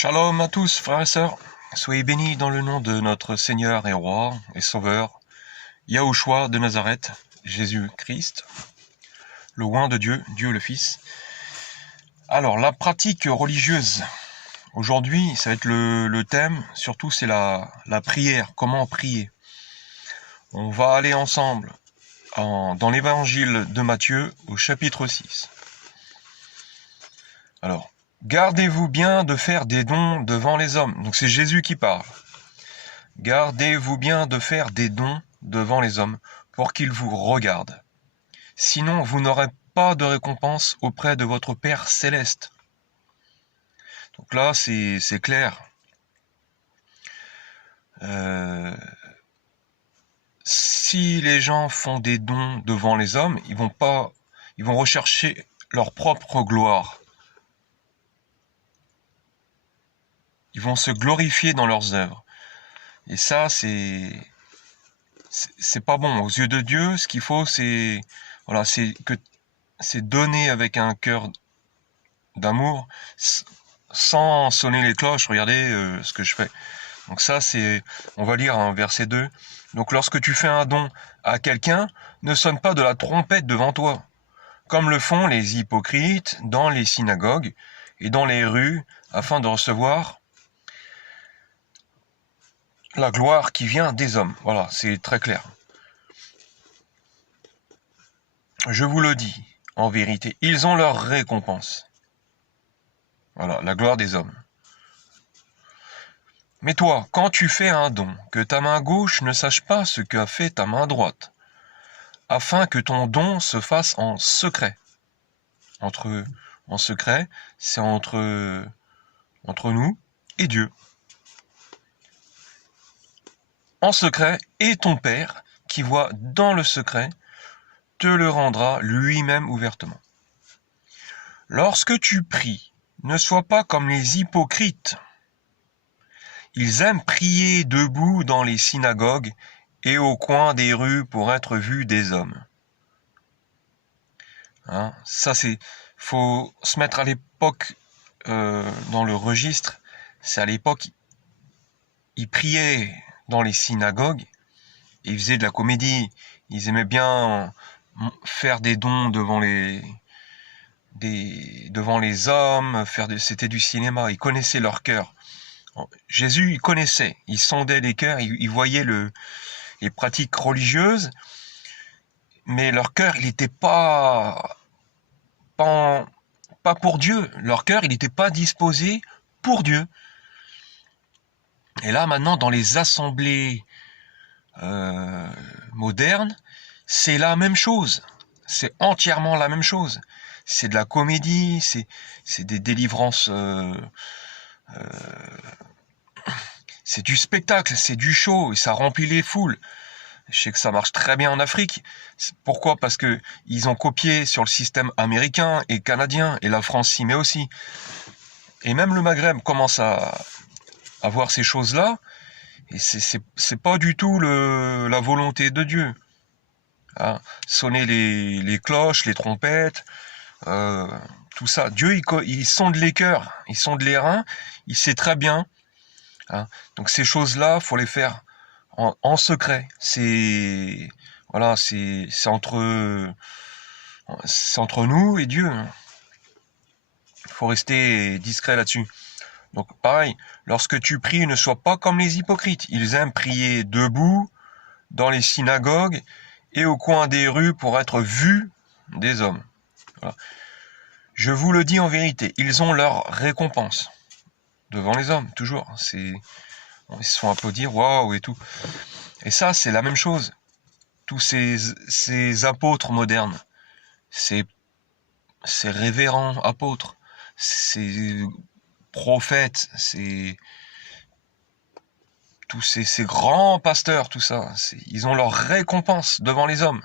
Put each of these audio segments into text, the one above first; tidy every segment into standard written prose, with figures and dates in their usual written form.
Shalom à tous, frères et sœurs. Soyez bénis dans le nom de notre Seigneur et Roi et Sauveur, Yahushua de Nazareth, Jésus-Christ, le oint de Dieu, Dieu le Fils. Alors, la pratique religieuse. Aujourd'hui, ça va être le thème, surtout c'est la prière, comment prier. On va aller ensemble dans l'évangile de Matthieu au chapitre 6. Alors, gardez-vous bien de faire des dons devant les hommes. Donc c'est Jésus qui parle. Gardez-vous bien de faire des dons devant les hommes pour qu'ils vous regardent. Sinon, vous n'aurez pas de récompense auprès de votre Père céleste. Donc là, c'est clair. Si les gens font des dons devant les hommes, ils vont rechercher leur propre gloire. Ils vont se glorifier dans leurs œuvres. Et ça, c'est pas bon. Aux yeux de Dieu, ce qu'il faut, c'est donner avec un cœur d'amour, sans sonner les cloches. Regardez ce que je fais. Donc ça, on va lire verset 2. Donc lorsque tu fais un don à quelqu'un, ne sonne pas de la trompette devant toi, comme le font les hypocrites dans les synagogues et dans les rues, afin de recevoir la gloire qui vient des hommes. Voilà, c'est très clair. Je vous le dis, en vérité, ils ont leur récompense. Voilà, la gloire des hommes. Mais toi, quand tu fais un don, que ta main gauche ne sache pas ce qu'a fait ta main droite, afin que ton don se fasse en secret. En secret, c'est entre nous et Dieu. En secret, et ton Père, qui voit dans le secret, te le rendra lui-même ouvertement. Lorsque tu pries, ne sois pas comme les hypocrites. Ils aiment prier debout dans les synagogues et au coin des rues pour être vus des hommes. Ça, faut se mettre à l'époque dans le registre. C'est à l'époque, ils priaient dans les synagogues, et ils faisaient de la comédie. Ils aimaient bien faire des dons devant les hommes, c'était du cinéma. Ils connaissaient leur cœur. Jésus, il connaissait, il sondait les cœurs, il voyait les pratiques religieuses, mais leur cœur, il n'était pas pour Dieu. Leur cœur, il n'était pas disposé pour Dieu. Et là, maintenant, dans les assemblées modernes, c'est la même chose. C'est entièrement la même chose. C'est de la comédie, c'est des délivrances, c'est du spectacle, c'est du show, et ça remplit les foules. Je sais que ça marche très bien en Afrique. Pourquoi ? Parce que ils ont copié sur le système américain et canadien, et la France s'y met aussi. Et même le Maghreb commence à voir ces choses-là, et c'est pas du tout la volonté de Dieu. Sonner les cloches, les trompettes, tout ça. Dieu, il sonde les cœurs, il sonde les reins, il sait très bien. Donc ces choses-là, faut les faire en secret. C'est entre nous et Dieu. Il faut rester discret là-dessus. Donc pareil, lorsque tu pries, ne sois pas comme les hypocrites. Ils aiment prier debout dans les synagogues et au coin des rues pour être vus des hommes. Voilà. Je vous le dis en vérité, ils ont leur récompense devant les hommes, toujours. Ils se font applaudir, waouh et tout. Et ça, c'est la même chose. Tous ces apôtres modernes, ces révérends apôtres, ces prophètes, tous ces grands pasteurs, tout ça, ils ont leur récompense devant les hommes.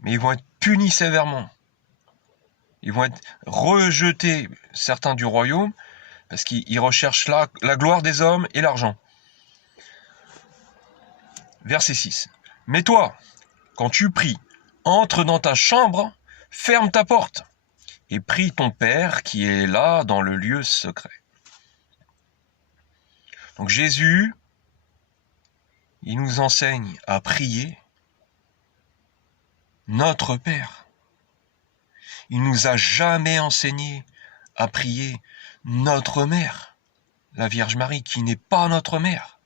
Mais ils vont être punis sévèrement. Ils vont être rejetés, certains du royaume, parce qu'ils recherchent la gloire des hommes et l'argent. Verset 6. Mais toi, quand tu pries, entre dans ta chambre, ferme ta porte, et prie ton Père qui est là dans le lieu secret. Donc Jésus, il nous enseigne à prier notre Père. Il nous a jamais enseigné à prier notre mère, la Vierge Marie, qui n'est pas notre mère,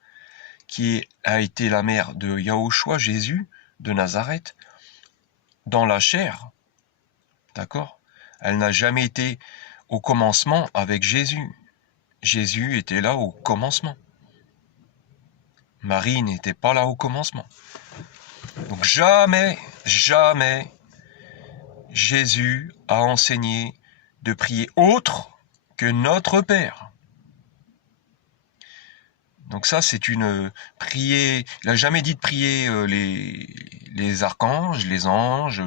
qui a été la mère de Yahushua, Jésus, de Nazareth, dans la chair. D'accord? Elle n'a jamais été au commencement avec Jésus. Jésus était là au commencement. Marie n'était pas là au commencement. Donc jamais, jamais Jésus a enseigné de prier autre que notre Père. Donc ça, c'est une prier. Il n'a jamais dit de prier les archanges, les anges,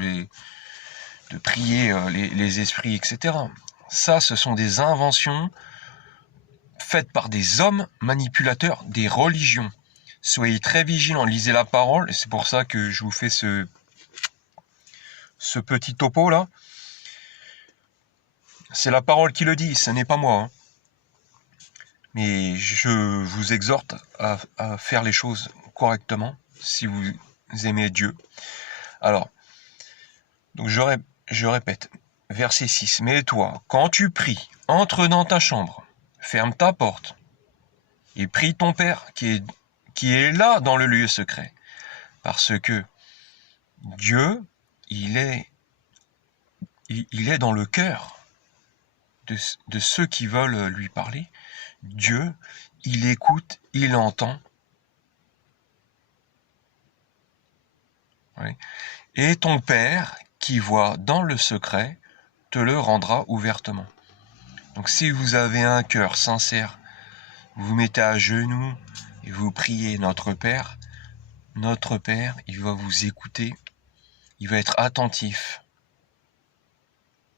de prier les esprits, etc. Ça, ce sont des inventions faites par des hommes manipulateurs des religions. Soyez très vigilants, lisez la parole, et c'est pour ça que je vous fais ce petit topo là. C'est la parole qui le dit, ce n'est pas moi. Hein. Mais je vous exhorte à faire les choses correctement si vous aimez Dieu. Alors, donc je répète, verset 6. Mais toi, quand tu pries, entre dans ta chambre, ferme ta porte et prie ton Père qui est là dans le lieu secret. Parce que Dieu, il est dans le cœur de ceux qui veulent lui parler. Dieu, il écoute, il entend. Oui. Et ton Père, qui voit dans le secret, te le rendra ouvertement. Donc si vous avez un cœur sincère, vous vous mettez à genoux et vous priez notre Père, il va vous écouter, il va être attentif.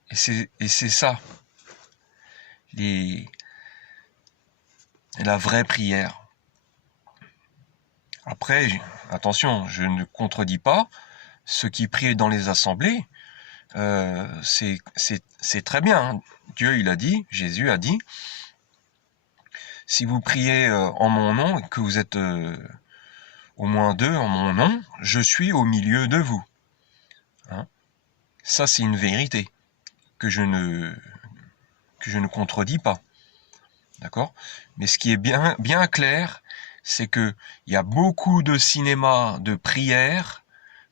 Et c'est ça, la vraie prière. Après, attention, je ne contredis pas, ceux qui prient dans les assemblées, c'est très bien. Hein. Dieu, il a dit, Jésus a dit, si vous priez en mon nom, et que vous êtes au moins 2 en mon nom, je suis au milieu de vous. Hein. Ça, c'est une vérité que je ne contredis pas. D'accord? Mais ce qui est bien clair, c'est que il y a beaucoup de cinéma de prière,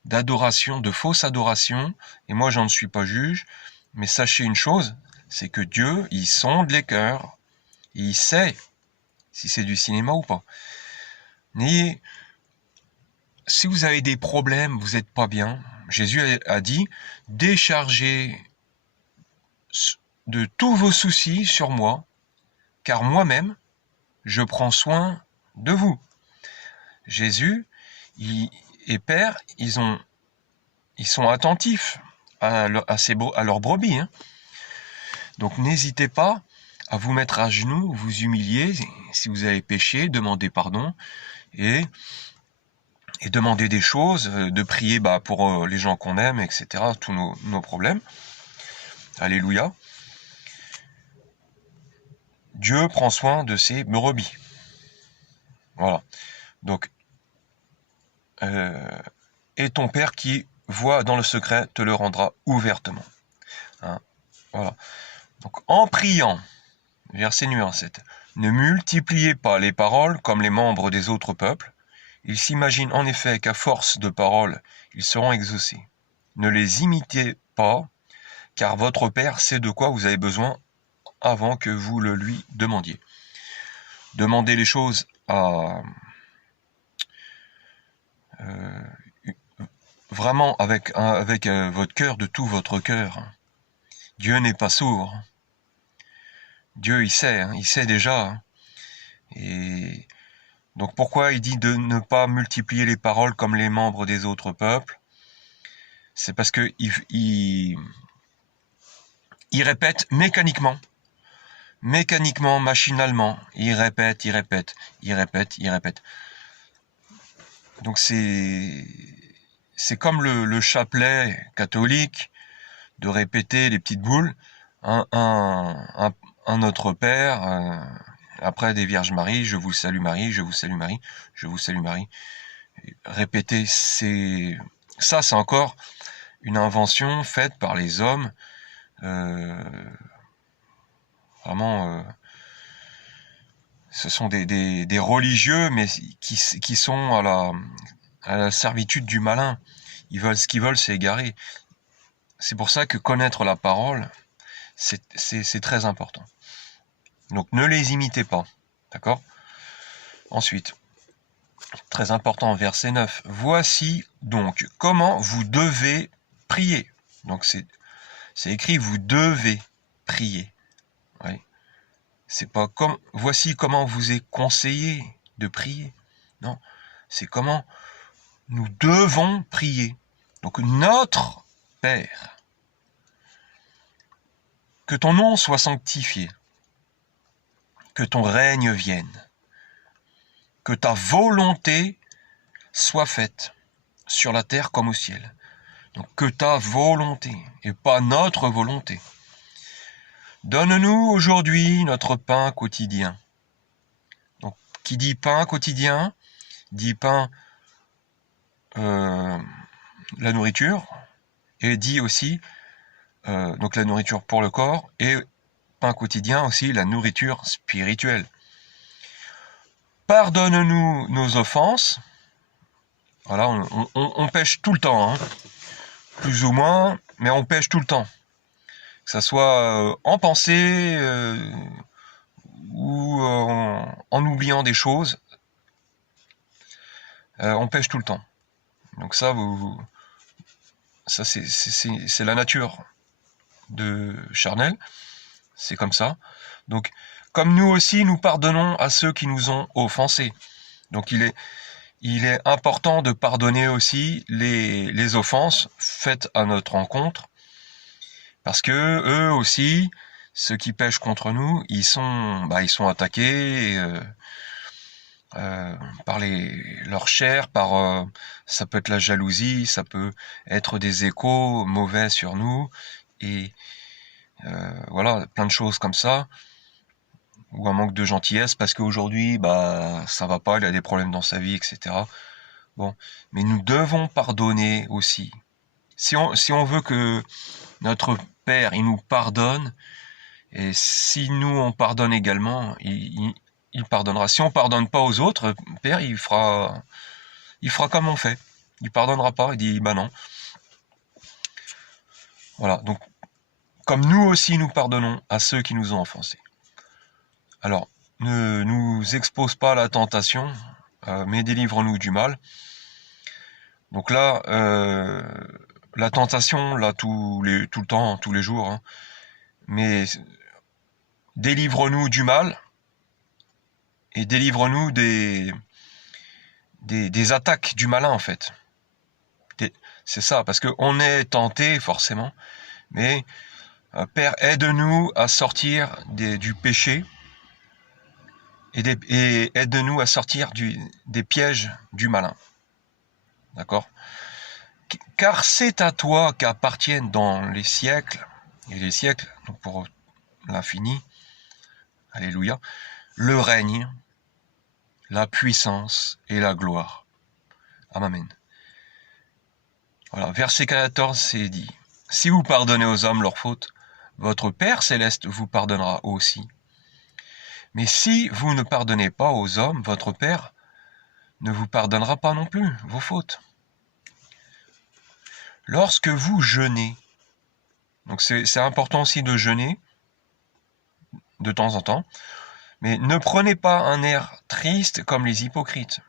d'adoration, de fausse adoration, et moi j'en suis pas juge, mais sachez une chose, c'est que Dieu, il sonde les cœurs, et il sait si c'est du cinéma ou pas. Si vous avez des problèmes, vous n'êtes pas bien, Jésus a dit, déchargez de tous vos soucis sur moi, car moi-même, je prends soin de vous. Jésus et Père, ils sont attentifs à leurs brebis. Hein. Donc n'hésitez pas à vous mettre à genoux, vous humilier, si vous avez péché, demandez pardon, et demander des choses, de prier pour les gens qu'on aime, etc., tous nos problèmes. Alléluia. Dieu prend soin de ses brebis. Voilà. Donc, et ton Père qui voit dans le secret te le rendra ouvertement. Hein, voilà. Donc, en priant, verset numéro 7, ne multipliez pas les paroles comme les membres des autres peuples. Ils s'imaginent en effet qu'à force de paroles, ils seront exaucés. Ne les imitez pas, car votre Père sait de quoi vous avez besoin avant que vous le lui demandiez. Demandez les choses vraiment avec votre cœur, de tout votre cœur. Dieu n'est pas sourd. Dieu, il sait déjà. Et donc pourquoi il dit de ne pas multiplier les paroles comme les membres des autres peuples? C'est parce que il répète mécaniquement, machinalement. Il répète. Donc c'est comme le chapelet catholique, de répéter les petites boules. un Notre Père, après des Vierges Marie, je vous salue Marie, je vous salue Marie, je vous salue Marie. Répéter, ça c'est encore une invention faite par les hommes, vraiment, ce sont des religieux, mais qui sont à la servitude du malin. Ils veulent ce qu'ils veulent, c'est égarer. C'est pour ça que connaître la parole, c'est très important. Donc ne les imitez pas, d'accord? Ensuite, très important, verset 9. Voici donc comment vous devez prier. Donc c'est écrit, vous devez prier. Oui. C'est pas comme, voici comment vous est conseillé de prier. Non, c'est comment nous devons prier. Donc notre Père, que ton nom soit sanctifié, que ton règne vienne, que ta volonté soit faite sur la terre comme au ciel. Donc que ta volonté et pas notre volonté. Donne-nous aujourd'hui notre pain quotidien. Donc qui dit pain quotidien, dit pain, la nourriture, et dit aussi donc la nourriture pour le corps, et pain quotidien aussi la nourriture spirituelle. Pardonne-nous nos offenses. Voilà, on pêche tout le temps, hein, plus ou moins, mais on pêche tout le temps. Que ça soit en pensée ou en oubliant des choses, on pêche tout le temps. Donc ça, ça c'est la nature de charnel, c'est comme ça. Donc, comme nous aussi, nous pardonnons à ceux qui nous ont offensés. Donc il est important de pardonner aussi les offenses faites à notre encontre, parce que eux aussi, ceux qui pêchent contre nous, ils sont attaqués par leur chair, ça peut être la jalousie, ça peut être des échos mauvais sur nous, et voilà, plein de choses comme ça, ou un manque de gentillesse parce qu'aujourd'hui, ça va pas, il a des problèmes dans sa vie, etc. Bon, mais nous devons pardonner aussi. Si on veut que notre Père, il nous pardonne, et si nous on pardonne également, il pardonnera. Si on pardonne pas aux autres, Père, il fera comme on fait. Il pardonnera pas, il dit non. Voilà, donc comme nous aussi nous pardonnons à ceux qui nous ont offensés. Alors, ne nous expose pas à la tentation, mais délivre-nous du mal. Donc là, la tentation, là, tout le temps, tous les jours, hein, mais délivre-nous du mal et délivre-nous des attaques du malin, en fait. C'est ça, parce qu'on est tenté, forcément, mais Père, aide-nous à sortir du péché, et aide-nous à sortir des pièges du malin. D'accord? Car c'est à toi qu'appartiennent dans les siècles, et les siècles, donc pour l'infini, alléluia, le règne, la puissance et la gloire. Amen. Voilà, verset 14, c'est dit, « Si vous pardonnez aux hommes leurs fautes, votre Père céleste vous pardonnera aussi. Mais si vous ne pardonnez pas aux hommes, votre Père ne vous pardonnera pas non plus vos fautes. Lorsque vous jeûnez, donc c'est important aussi de jeûner de temps en temps, mais ne prenez pas un air triste comme les hypocrites.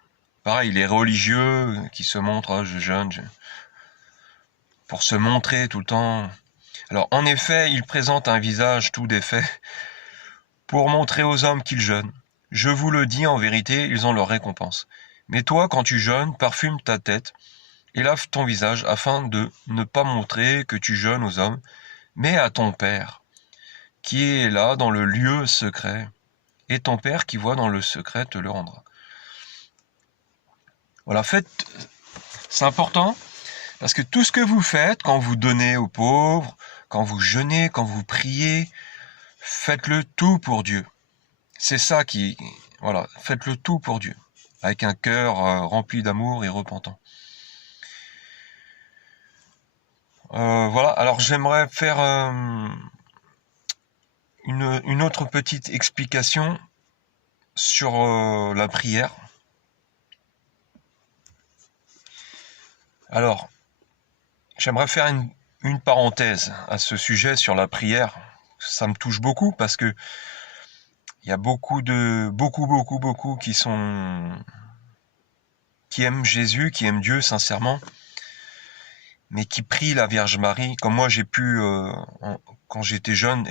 Pareil, les religieux qui se montrent, je jeûne, pour se montrer tout le temps. Alors en effet, ils présentent un visage tout défait pour montrer aux hommes qu'ils jeûnent. Je vous le dis en vérité, ils ont leur récompense. Mais toi, quand tu jeûnes, parfume ta tête et lave ton visage afin de ne pas montrer que tu jeûnes aux hommes, mais à ton Père, qui est là dans le lieu secret, et ton Père qui voit dans le secret te le rendra. Voilà, c'est important, parce que tout ce que vous faites, quand vous donnez aux pauvres, quand vous jeûnez, quand vous priez, faites-le tout pour Dieu. C'est ça qui... Voilà, faites-le tout pour Dieu, avec un cœur rempli d'amour et repentant. Voilà, alors j'aimerais faire une autre petite explication sur la prière. Alors, j'aimerais faire une parenthèse à ce sujet sur la prière. Ça me touche beaucoup parce que il y a beaucoup qui aiment Jésus, qui aiment Dieu sincèrement, mais qui prient la Vierge Marie. Comme moi, j'ai pu, quand j'étais jeune,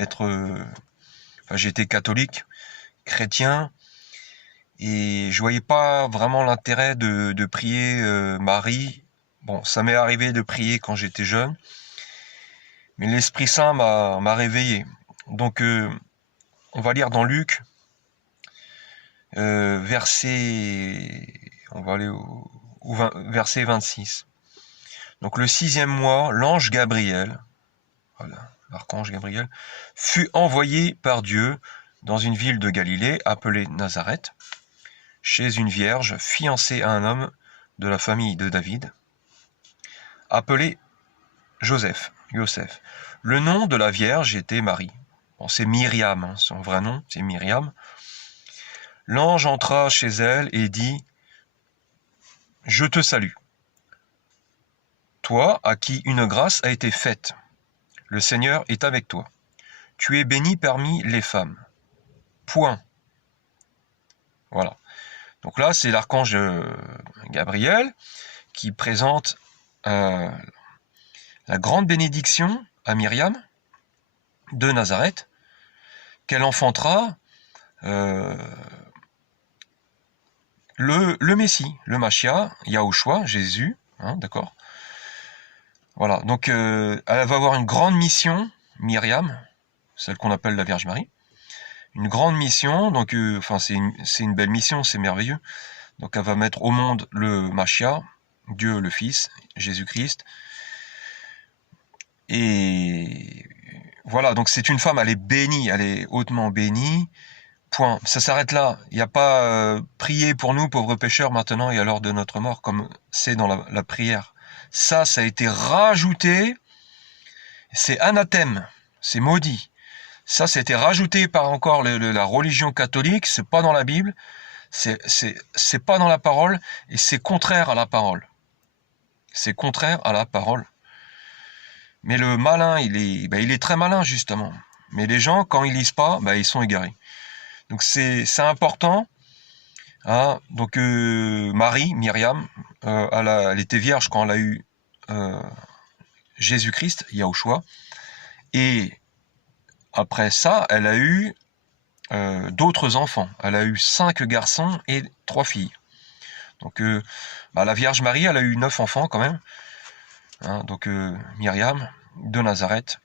j'étais catholique, chrétien, et je voyais pas vraiment l'intérêt de prier Marie. Bon, ça m'est arrivé de prier quand j'étais jeune, mais l'Esprit Saint m'a réveillé. Donc, on va lire dans Luc, on va aller au verset 26. Donc, le 6e mois, l'ange Gabriel, voilà, l'archange Gabriel, fut envoyé par Dieu dans une ville de Galilée appelée Nazareth, chez une vierge fiancée à un homme de la famille de David, appelé Joseph. Le nom de la vierge était Marie. Bon, c'est Myriam, hein, son vrai nom, c'est Myriam. L'ange entra chez elle et dit : « Je te salue, toi à qui une grâce a été faite. Le Seigneur est avec toi. Tu es bénie parmi les femmes. » Point. Voilà. Donc là, c'est l'archange Gabriel qui présente la grande bénédiction à Myriam de Nazareth, qu'elle enfantera le Messie, le Machia, Yahushua, Jésus, hein, d'accord. Voilà, donc elle va avoir une grande mission, Myriam, celle qu'on appelle la Vierge Marie, une grande mission, donc c'est une belle mission, c'est merveilleux. Donc elle va mettre au monde le Machia, Dieu le Fils, Jésus-Christ. Et voilà, donc c'est une femme, elle est bénie, elle est hautement bénie. Point. Ça s'arrête là. Il n'y a pas prier pour nous, pauvres pécheurs, maintenant et à l'heure de notre mort, comme c'est dans la prière. Ça a été rajouté. C'est anathème, c'est maudit. Ça été rajouté par encore la religion catholique. C'est pas dans la Bible. C'est pas dans la parole et c'est contraire à la parole. C'est contraire à la parole. Mais le malin, il est très malin justement. Mais les gens, quand ils lisent pas, ils sont égarés. Donc c'est important. Hein. Donc Myriam, elle était vierge quand elle a eu Jésus-Christ, Yahushua. Et après ça, elle a eu d'autres enfants. Elle a eu 5 garçons et 3 filles. Donc la Vierge Marie, elle a eu 9 enfants quand même. Hein. Donc Myriam de Nazareth.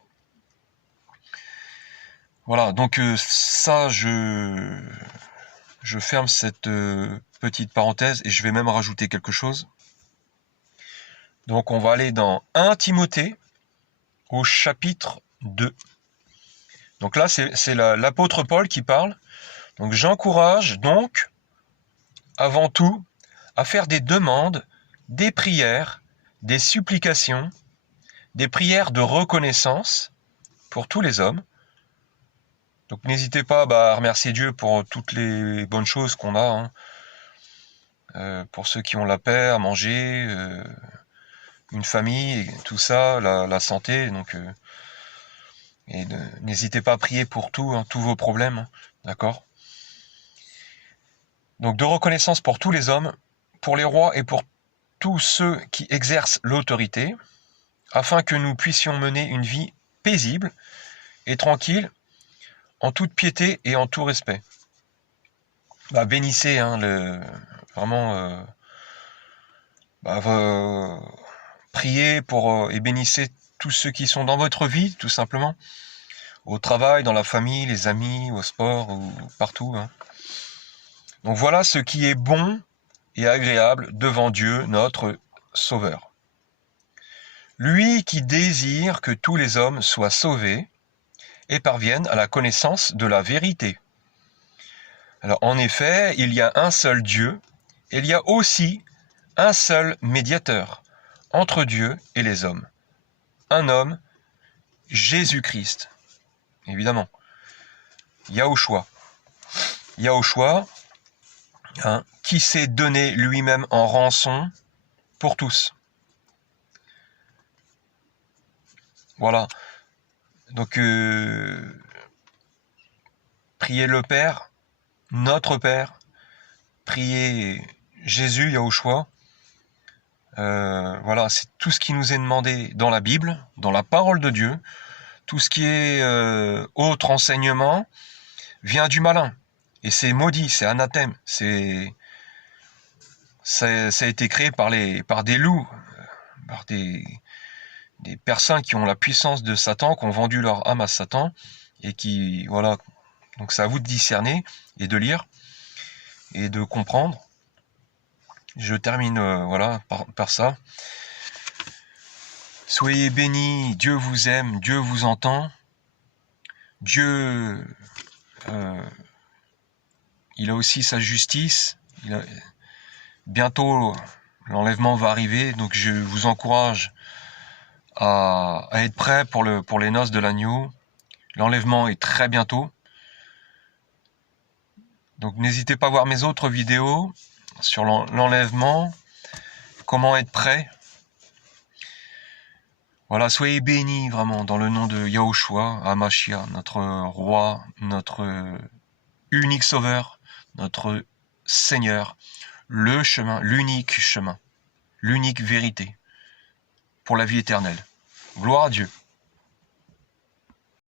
Voilà, donc ça, je ferme cette petite parenthèse et je vais même rajouter quelque chose. Donc on va aller dans 1 Timothée au chapitre 2. Donc là, c'est l'apôtre Paul qui parle. Donc j'encourage donc, avant tout, à faire des demandes, des prières, des supplications, des prières de reconnaissance pour tous les hommes. Donc n'hésitez pas à remercier Dieu pour toutes les bonnes choses qu'on a. Hein. Pour ceux qui ont la paix à manger, une famille, tout ça, la santé. Donc, n'hésitez pas à prier pour tout, hein, tous vos problèmes. Hein, d'accord ? Donc de reconnaissance pour tous les hommes, pour les rois et pour tous ceux qui exercent l'autorité, afin que nous puissions mener une vie paisible et tranquille, en toute piété et en tout respect. Bénissez, hein, vraiment, priez pour et bénissez tous ceux qui sont dans votre vie, tout simplement, au travail, dans la famille, les amis, au sport, ou partout. Hein. Donc voilà ce qui est bon et agréable devant Dieu, notre Sauveur. lui qui désire que tous les hommes soient sauvés et parviennent à la connaissance de la vérité. Alors en effet, il y a un seul Dieu, et il y a aussi un seul médiateur entre Dieu et les hommes. Un homme, Jésus-Christ. Évidemment. Yahushua. Yahushua, qui s'est donné lui-même en rançon pour tous. Voilà. Donc, priez le Père, notre Père, priez Jésus, Yahushua. Voilà, c'est tout ce qui nous est demandé dans la Bible, dans la parole de Dieu. Tout ce qui est autre enseignement vient du malin. Et c'est maudit, c'est anathème. Ça a été créé par des loups, par des personnes qui ont la puissance de Satan, qui ont vendu leur âme à Satan, et qui, voilà, donc c'est à vous de discerner et de lire et de comprendre. Je termine voilà, par ça. Soyez bénis, Dieu vous aime, Dieu vous entend. Dieu, il a aussi sa justice. Bientôt, l'enlèvement va arriver, donc je vous encourage à être prêt pour les noces de l'agneau. L'enlèvement est très bientôt. Donc n'hésitez pas à voir mes autres vidéos sur l'enlèvement, comment être prêt. Voilà, soyez bénis vraiment dans le nom de Yahushua, Hamashiach, notre roi, notre unique sauveur, notre Seigneur, le chemin, l'unique vérité pour la vie éternelle. Gloire à Dieu.